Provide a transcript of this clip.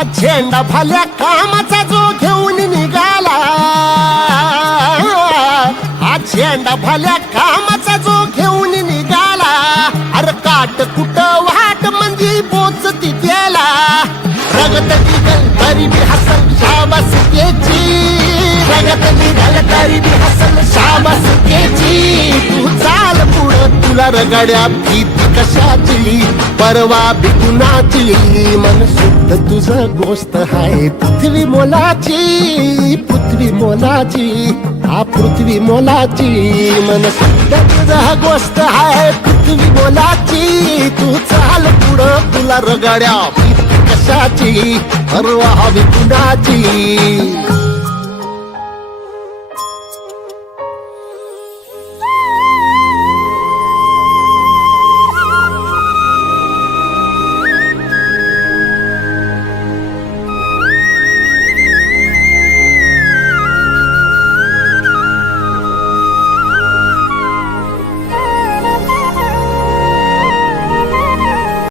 हा झेंडा भल्या कामाचा जो घेऊन निघाला, हा झेंडा भल्या कामाचा जो घेऊन निघाला, अरे काट कुठं वाट म्हणजे पोचती त्याला, रगत निघल तरी बी हसल शाबास त्याची, रगत निघल तरी बी हसल शाबास त्याची, तू चाल पुढं तुला रगड्या भीती कशाची, परवा बी कुणाची, मन शुद्ध तुझं गोष्ट हाय पृथ्वी मोलाची, पृथ्वी मोलाची, हा पृथ्वी मोलाची, मन शुद्ध तुझं गोष्ट हाय पृथ्वी मोलाची, तू चाल पुढं तुला रगड्या भीती कशाची, परवा बी कुणाची.